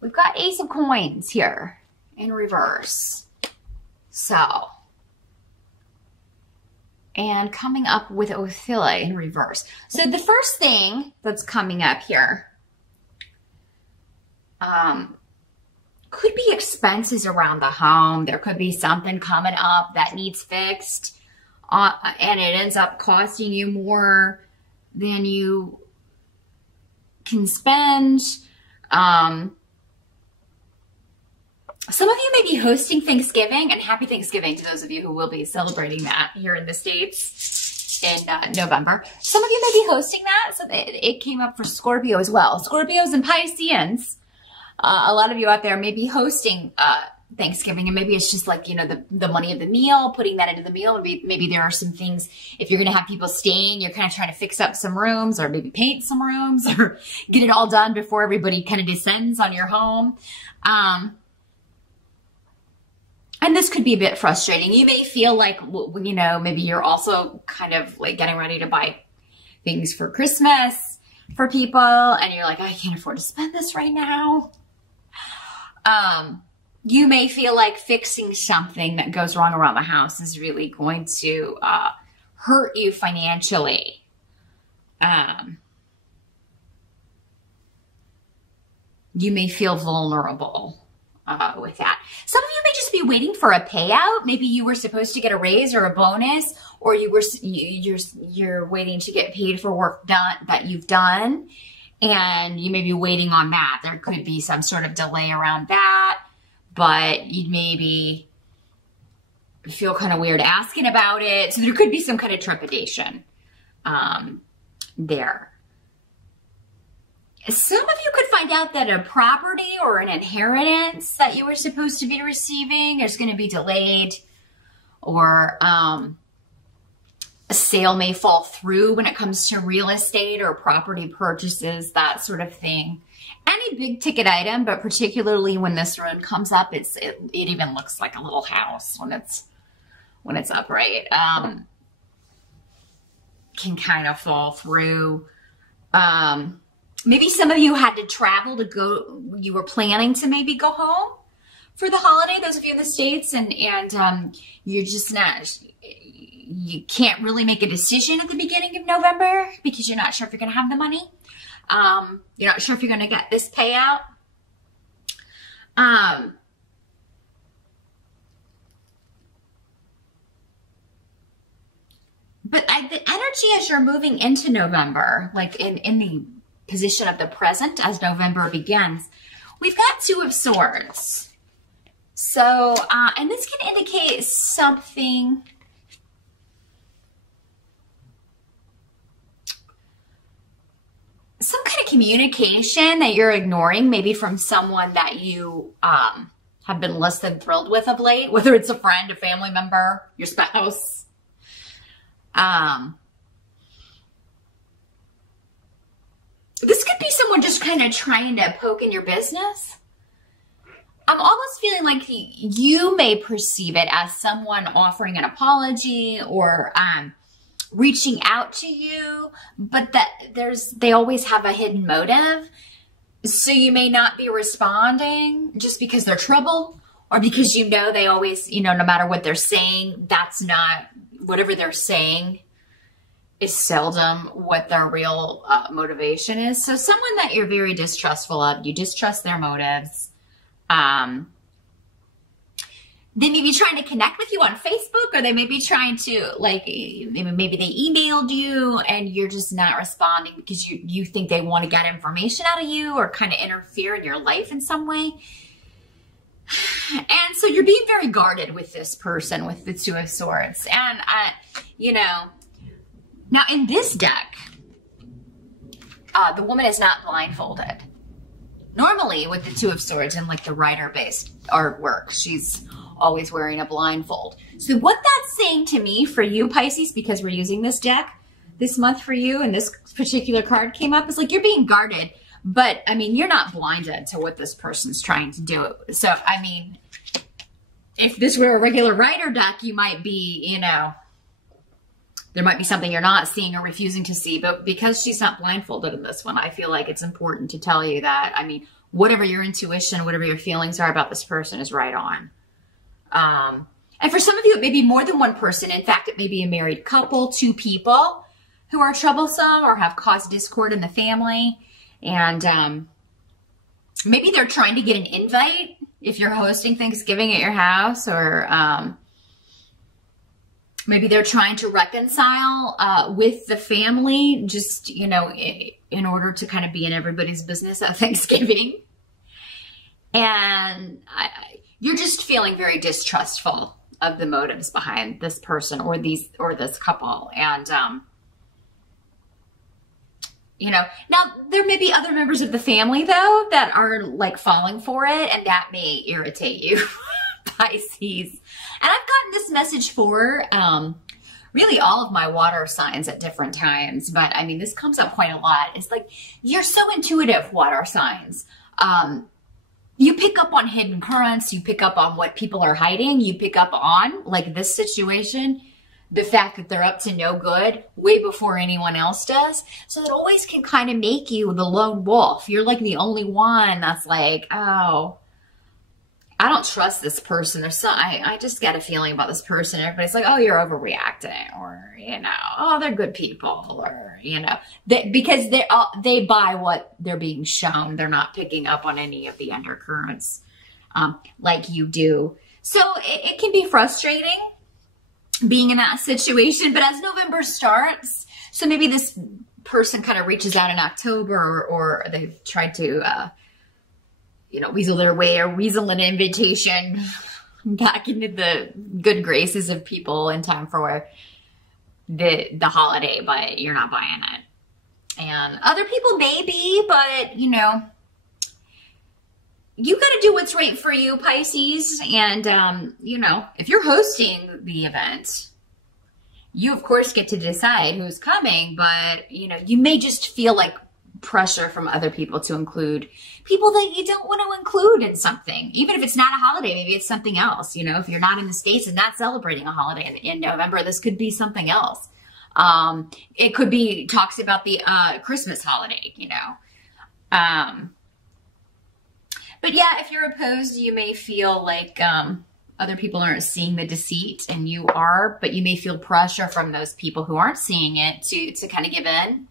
we've got Ace of Coins here in reverse. So, and coming up with Obsessively in reverse. So the first thing that's coming up here could be expenses around the home. There could be something coming up that needs fixed, and it ends up costing you more than you can spend. Some of you may be hosting Thanksgiving, and happy Thanksgiving to those of you who will be celebrating that here in the States in November. Some of you may be hosting that, so it came up for Scorpio as well. Scorpios and Pisceans, a lot of you out there may be hosting Thanksgiving, and maybe it's just like, you know, the money of the meal, putting that into the meal. Maybe there are some things, if you're going to have people staying, you're kind of trying to fix up some rooms, or maybe paint some rooms, or get it all done before everybody kind of descends on your home. And this could be a bit frustrating. You may feel like, you know, maybe you're also kind of like getting ready to buy things for Christmas for people, and you're like, I can't afford to spend this right now. You may feel like fixing something that goes wrong around the house is really going to hurt you financially. You may feel vulnerable with that. Some of you may just be waiting for a payout. Maybe you were supposed to get a raise or a bonus, or you're waiting to get paid for work that you've done, and you may be waiting on that. There could be some sort of delay around that, but you maybe feel kind of weird asking about it. So there could be some kind of trepidation there. Some of you could find out that a property or an inheritance that you were supposed to be receiving is going to be delayed, or a sale may fall through when it comes to real estate or property purchases, that sort of thing. Any big ticket item, but particularly when this rune comes up, it even looks like a little house when it's upright. Can kind of fall through. Maybe some of you had to travel to go, you were planning to maybe go home for the holiday, those of you in the States, and you're just not, you can't really make a decision at the beginning of November because you're not sure if you're going to have the money. You're not sure if you're going to get this payout. But the energy as you're moving into November, like in the position of the present as November begins, we've got Two of Swords. So, and this can indicate something, some kind of communication that you're ignoring, maybe from someone that you have been less than thrilled with of late, whether it's a friend, a family member, your spouse. This could be someone just kind of trying to poke in your business. I'm almost feeling like you may perceive it as someone offering an apology or reaching out to you, but that they always have a hidden motive. So you may not be responding just because they're trouble, or because you know they always, you know, no matter what they're saying, that's not, whatever they're saying is seldom what their real motivation is. So someone that you're very distrustful of, you distrust their motives. They may be trying to connect with you on Facebook, or they may be trying to, like, maybe they emailed you and you're just not responding because you think they want to get information out of you or kind of interfere in your life in some way. And so you're being very guarded with this person, with the Two of Swords. And, you know, now in this deck, the woman is not blindfolded. Normally with the Two of Swords and like the Rider-based artwork, she's always wearing a blindfold. So what that's saying to me for you, Pisces, because we're using this deck this month for you, and this particular card came up, is like you're being guarded, but I mean, you're not blinded to what this person's trying to do. So, I mean, if this were a regular Rider deck, you might be, you know, there might be something you're not seeing or refusing to see, but because she's not blindfolded in this one, I feel like it's important to tell you that, I mean, whatever your intuition, whatever your feelings are about this person is right on. And for some of you, it may be more than one person. In fact, it may be a married couple, 2 people who are troublesome or have caused discord in the family. And maybe they're trying to get an invite if you're hosting Thanksgiving at your house, or maybe they're trying to reconcile with the family, just, you know, in order to kind of be in everybody's business at Thanksgiving. And you're just feeling very distrustful of the motives behind this person or this couple. And, you know, now there may be other members of the family though that are like falling for it, and that may irritate you, Pisces. And I've gotten this message for really all of my water signs at different times, but I mean, this comes up quite a lot. It's like, you're so intuitive, water signs. You pick up on hidden currents, you pick up on what people are hiding, you pick up on, like this situation, the fact that they're up to no good way before anyone else does. So it always can kind of make you the lone wolf. You're like the only one that's like, oh, I don't trust this person. Or so I just get a feeling about this person. Everybody's like, oh, you're overreacting, or, you know, oh, they're good people, or, you know, because they buy what they're being shown. They're not picking up on any of the undercurrents like you do. So it can be frustrating being in that situation. But as November starts, so maybe this person kind of reaches out in October, or they've tried to, you know, weasel their way or weasel an invitation back into the good graces of people in time for the holiday, but you're not buying it. And other people may be, but, you know, you got to do what's right for you, Pisces. And, you know, if you're hosting the event, you, of course, get to decide who's coming, but, you know, you may just feel like pressure from other people to include people that you don't want to include in something. Even if it's not a holiday, maybe it's something else. You know, if you're not in the States and not celebrating a holiday in November, this could be something else. It could be talks about the Christmas holiday, you know. But yeah, if you're opposed, you may feel like other people aren't seeing the deceit, and you are, but you may feel pressure from those people who aren't seeing it to kind of give in.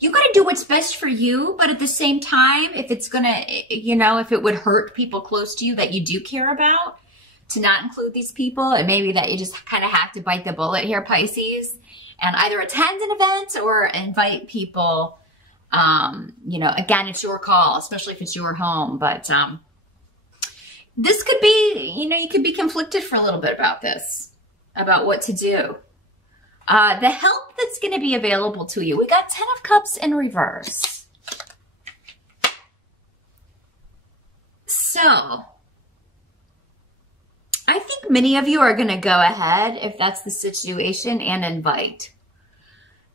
You got to do what's best for you, but at the same time, if it's going to, you know, if it would hurt people close to you that you do care about, to not include these people, it may be that you just kind of have to bite the bullet here, Pisces, and either attend an event or invite people. You know, again, it's your call, especially if it's your home, but this could be, you know, you could be conflicted for a little bit about this, about what to do. The help that's going to be available to you. We got 10 of Cups in reverse. So, I think many of you are going to go ahead, if that's the situation, and invite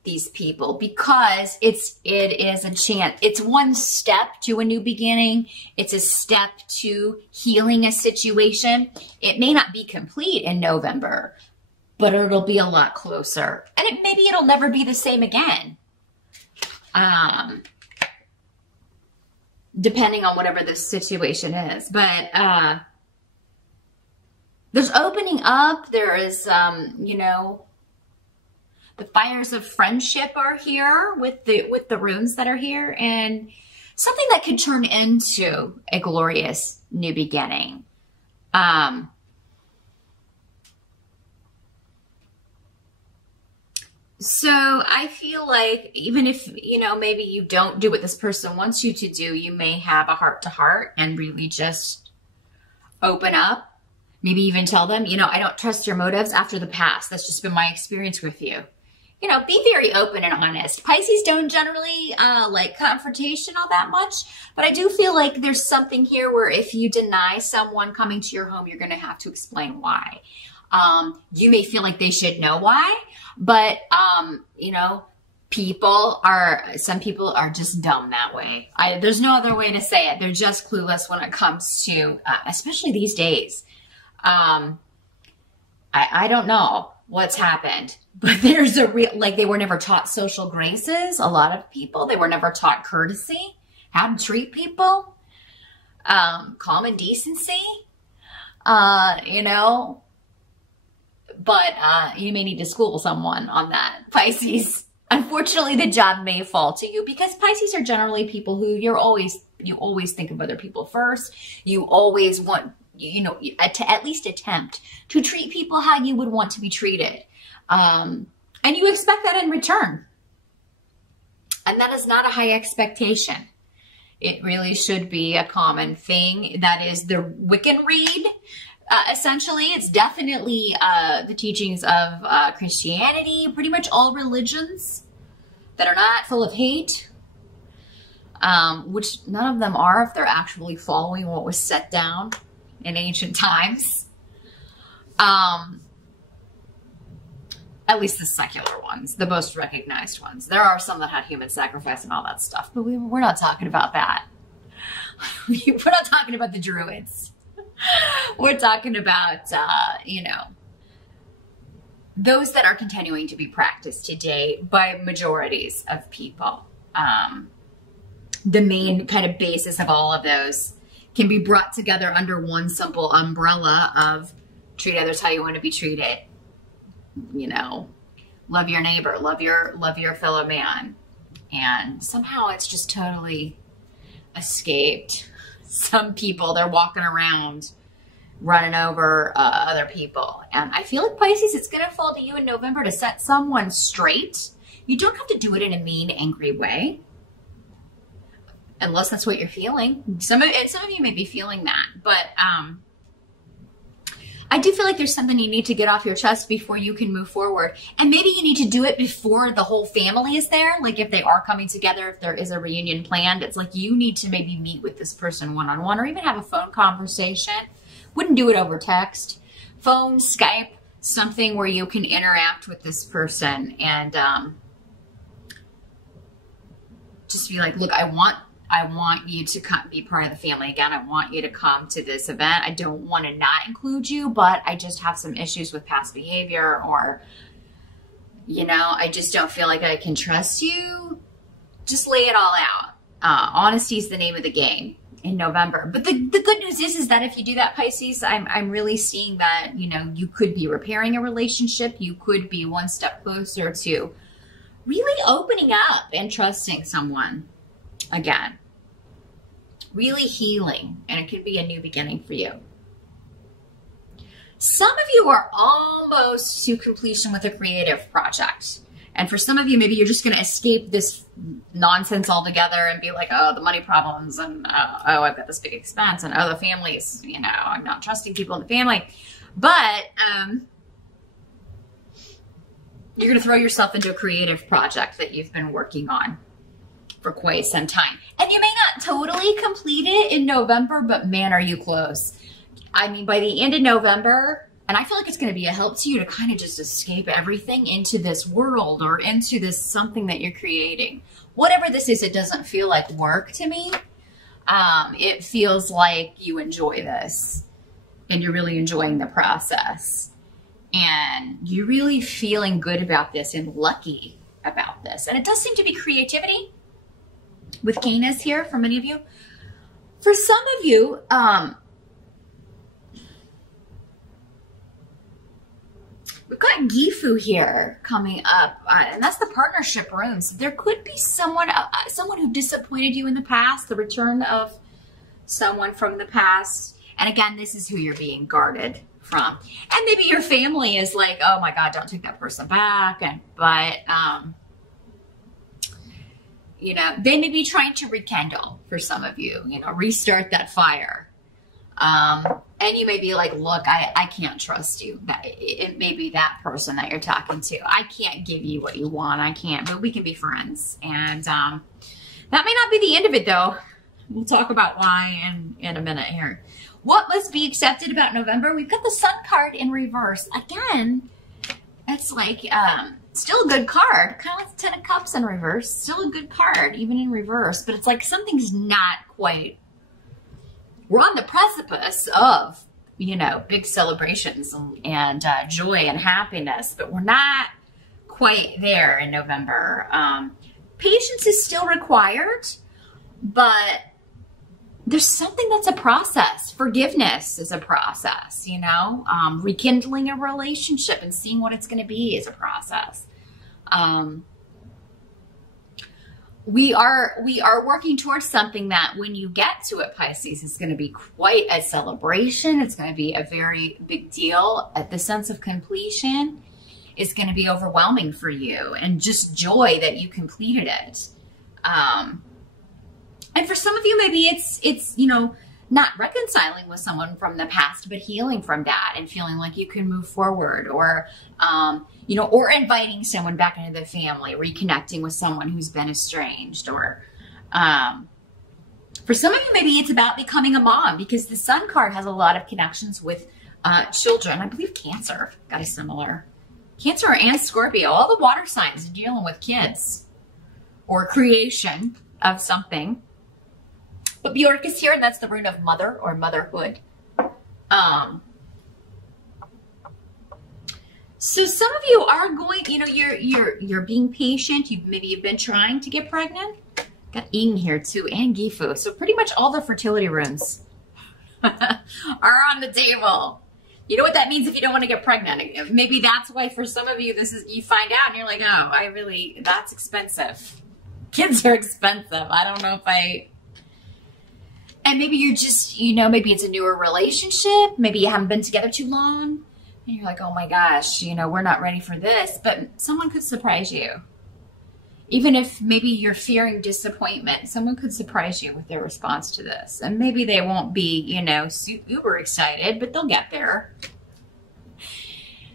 these people, because it is a chance. It's one step to a new beginning. It's a step to healing a situation. It may not be complete in November, but it'll be a lot closer. And maybe it'll never be the same again. Depending on whatever the situation is. But there's opening up. There is, you know, the fires of friendship are here with the runes that are here. And something that could turn into a glorious new beginning. So I feel like even if, you know, maybe you don't do what this person wants you to do, you may have a heart-to-heart and really just open up. Maybe even tell them, you know, I don't trust your motives after the past. That's just been my experience with you. You know, be very open and honest. Pisces don't generally like confrontation all that much, but I do feel like there's something here where if you deny someone coming to your home, you're going to have to explain why. You may feel like they should know why, but, you know, some people are just dumb that way. There's no other way to say it. They're just clueless when it comes to, especially these days. I don't know. what's happened. But there's a real, like they were never taught social graces. A lot of people, they were never taught courtesy, how to treat people, common decency, you know, but you may need to school someone on that, Pisces. Unfortunately, the job may fall to you because Pisces are generally people who you always think of other people first. You always want, you know, to at least attempt to treat people how you would want to be treated. And you expect that in return. And that is not a high expectation. It really should be a common thing. That is the Wiccan read. Essentially, it's definitely the teachings of Christianity, pretty much all religions that are not full of hate, which none of them are if they're actually following what was set down in ancient times. At least the secular ones, the most recognized ones. There are some that had human sacrifice and all that stuff, but we're not talking about that. We're not talking about the Druids. We're talking about, you know, those that are continuing to be practiced today by majorities of people. The main kind of basis of all of those can be brought together under one simple umbrella of treat others how you want to be treated. You know, love your neighbor, love your fellow man. And somehow it's just totally escaped some people. They're walking around running over other people. And I feel like Pisces, it's going to fall to you in November to set someone straight. You don't have to do it in a mean, angry way. Unless that's what you're feeling. Some of you may be feeling that. But I do feel like there's something you need to get off your chest before you can move forward. And maybe you need to do it before the whole family is there. Like if they are coming together, if there is a reunion planned, it's like you need to maybe meet with this person one-on-one or even have a phone conversation. Wouldn't do it over text. Phone, Skype, something where you can interact with this person and just be like, look, I want you to come be part of the family again. I want you to come to this event. I don't want to not include you, but I just have some issues with past behavior or, you know, I just don't feel like I can trust you. Just lay it all out. Honesty is the name of the game in November. But the good news is that if you do that, Pisces, I'm really seeing that, you know, you could be repairing a relationship. You could be one step closer to really opening up and trusting someone again. Really healing, and it could be a new beginning for you. Some of you are almost to completion with a creative project. And for some of you, maybe you're just going to escape this nonsense altogether and be like, oh, the money problems, and oh, I've got this big expense, and oh, the family's, you know, I'm not trusting people in the family. But you're going to throw yourself into a creative project that you've been working on for quite some time. And you may not totally complete it in November, but man, are you close. I mean, by the end of November, and I feel like it's going to be a help to you to kind of just escape everything into this world or into this something that you're creating. Whatever this is, it doesn't feel like work to me. It feels like you enjoy this and you're really enjoying the process. And you're really feeling good about this and lucky about this. And it does seem to be creativity with Canis here for many of you. For some of you, we've got Gifu here coming up, and that's the partnership room. So there could be someone who disappointed you in the past, the return of someone from the past. And again, this is who you're being guarded from. And maybe your family is like, oh my God, don't take that person back. But you know, they may be trying to rekindle for some of you, you know, restart that fire. And you may be like, look, I can't trust you. It may be that person that you're talking to. I can't give you what you want. I can't, but we can be friends. And that may not be the end of it, though. We'll talk about why in a minute here. What must be accepted about November? We've got the Sun card in reverse. Again, it's like still a good card. Kind of like the Ten of Cups in reverse. Still a good card, even in reverse. But it's like something's not quite... We're on the precipice of you know, big celebrations and joy and happiness, but we're not quite there in November. Patience is still required, but there's something that's a process. Forgiveness is a process, you know, rekindling a relationship and seeing what it's going to be is a process. We are working towards something that when you get to it, Pisces, is going to be quite a celebration. It's going to be a very big deal. The sense of completion is going to be overwhelming for you, and just joy that you completed it. And for some of you, maybe it's, you know, not reconciling with someone from the past, but healing from that and feeling like you can move forward, or, you know, or inviting someone back into the family, reconnecting with someone who's been estranged, or, for some of you, maybe it's about becoming a mom, because the Sun card has a lot of connections with, children. I believe Cancer got a similar. Cancer and Scorpio, all the water signs are dealing with kids or creation of something. But Bjork is here, and that's the rune of mother or motherhood. So some of you are going, you know, you're being patient. Maybe you've been trying to get pregnant. Got Ing here too, and Gifu. So pretty much all the fertility runes are on the table. You know what that means if you don't want to get pregnant. Maybe that's why for some of you, you find out and you're like, oh, that's expensive. Kids are expensive. I don't know if and maybe you're just, you know, maybe it's a newer relationship. Maybe you haven't been together too long. And you're like, oh my gosh, you know, we're not ready for this. But someone could surprise you. Even if maybe you're fearing disappointment, someone could surprise you with their response to this. And maybe they won't be, you know, uber excited, but they'll get there.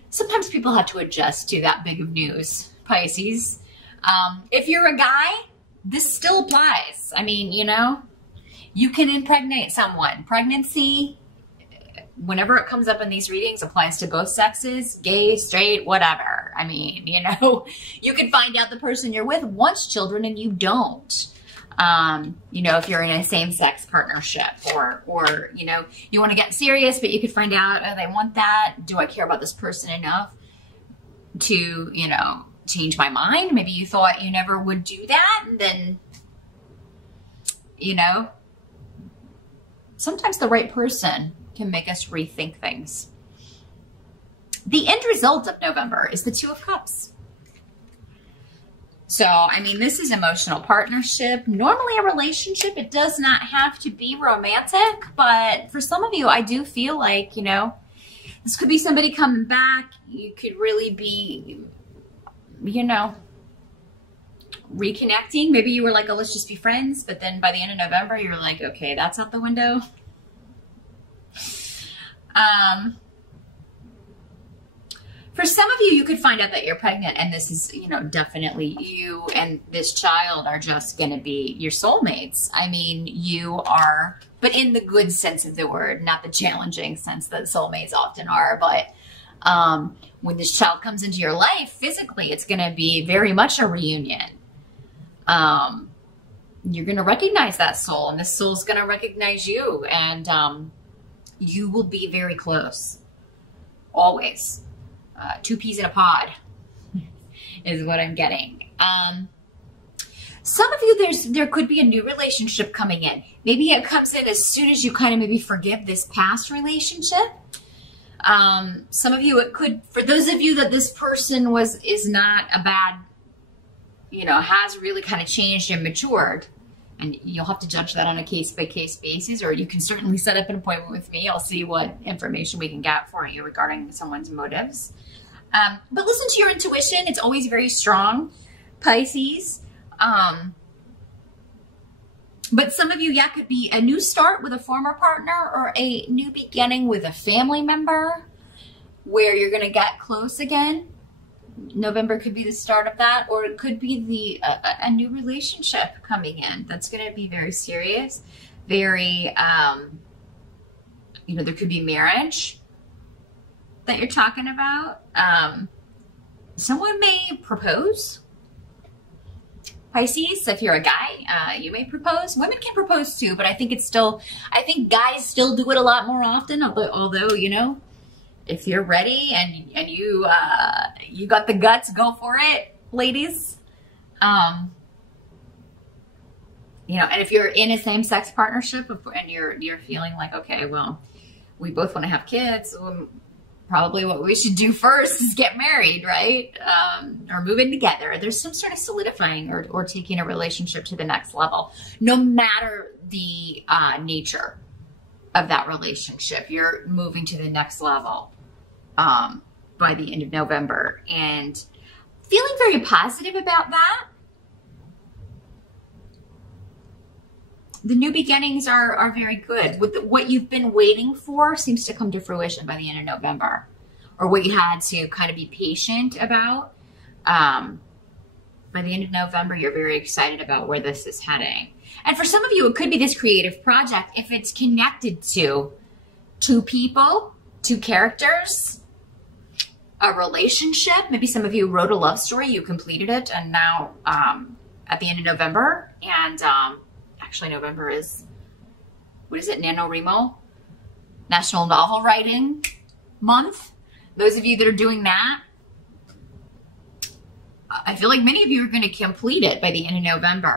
Sometimes people have to adjust to that big of news, Pisces. If you're a guy, this still applies. I mean, you know, you can impregnate someone. Pregnancy, whenever it comes up in these readings, applies to both sexes, gay, straight, whatever. I mean, you know, you can find out the person you're with wants children and you don't. You know, if you're in a same-sex partnership, or, you know, you want to get serious, but you could find out, oh, they want that. Do I care about this person enough to, you know, change my mind? Maybe you thought you never would do that, and then, you know, sometimes the right person can make us rethink things. The end result of November is the Two of Cups. So, I mean, this is emotional partnership. Normally a relationship, it does not have to be romantic, but for some of you, I do feel like, you know, this could be somebody coming back. You could really be, you know, reconnecting. Maybe you were like, oh, let's just be friends. But then by the end of November, you're like, okay, that's out the window. For some of you, you could find out that you're pregnant, and this is, you know, definitely you and this child are just going to be your soulmates. I mean, you are, but in the good sense of the word, not the challenging sense that soulmates often are. But when this child comes into your life, physically, it's going to be very much a reunion. You're going to recognize that soul, and this soul's going to recognize you, and you will be very close, always. Two peas in a pod is what I'm getting. Some of you, there could be a new relationship coming in. Maybe it comes in as soon as you kind of maybe forgive this past relationship. Some of you, it could, for those of you that this person is not a bad, you know, has really kind of changed and matured. And you'll have to judge that on a case-by-case basis, or you can certainly set up an appointment with me. I'll see what information we can get for you regarding someone's motives. But listen to your intuition. It's always very strong, Pisces. But some of you, yeah, could be a new start with a former partner, or a new beginning with a family member where you're going to get close again. November could be the start of that, or it could be a new relationship coming in that's going to be very serious, very, you know, there could be marriage that you're talking about. Someone may propose. Pisces, if you're a guy, you may propose. Women can propose too, but I think guys still do it a lot more often, although, you know, if you're ready and you got the guts, go for it, ladies. You know, and if you're in a same-sex partnership and you're feeling like, okay, well, we both want to have kids, probably what we should do first is get married, right? Or move in together. There's some sort of solidifying or taking a relationship to the next level. No matter the nature of that relationship, you're moving to the next level by the end of November. And feeling very positive about that. The new beginnings are very good. What you've been waiting for seems to come to fruition by the end of November, or what you had to kind of be patient about. By the end of November, you're very excited about where this is heading. And for some of you, it could be this creative project if it's connected to two people, two characters, a relationship. Maybe some of you wrote a love story, you completed it, and now at the end of November, and actually, November is, what is it, NaNoWriMo? National Novel Writing Month. Those of you that are doing that, I feel like many of you are going to complete it by the end of November.